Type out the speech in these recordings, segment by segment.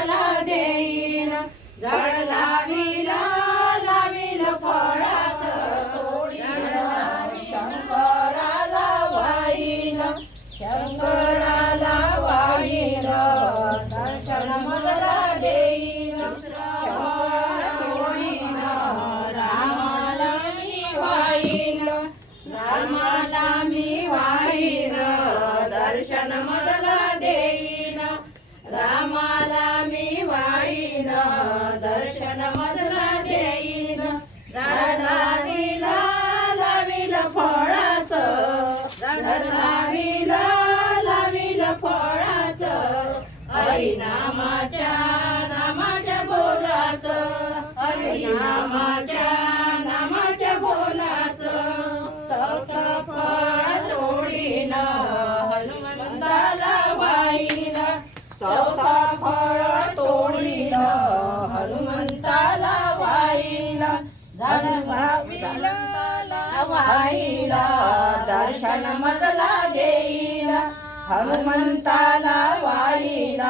मजला देईन झाड लाविला लाविल फळाचं तोडीन शंकराला वाईन शंकराला वाईन दर्शन मजला देईन शंकर तोडीन रामाला मी वाईन रामाला मी वाईन दर्शन मजला देईन रामाला मी वाईन दर्शन मजला देईन झाड लाविला लाविल फळाचं झाड लाविला लाविल फळाचं हरिनामाच्या नामाच्या बोलाचं हरिनामाच्या नामाच्या बोलाचं चौथं फळ तोडीन हनुमंताला वाईन चौथं फळ तोडीन हनुमंताला वाईन झाड लाविला वाईला दर्शन मजला देईन हनुमंताला वाईन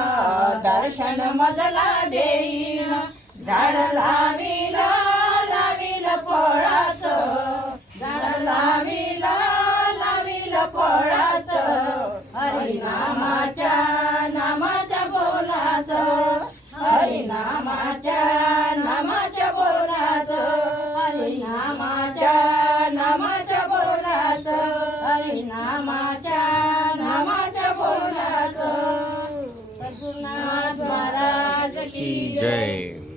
दर्शन मजला देईन झाड लाविला लाविल फळाचं झाड लाविला लाविल फळाचं हरिनामाच्या नामाच्या बोलाचं हरिनामाच्या नामाच्या बोलाचं हरिनामाच्या नामाच्या बोलाचं हरिनामाच्या नामाच्या बोलाचं सद्गुरुनाथ महाराज की जय.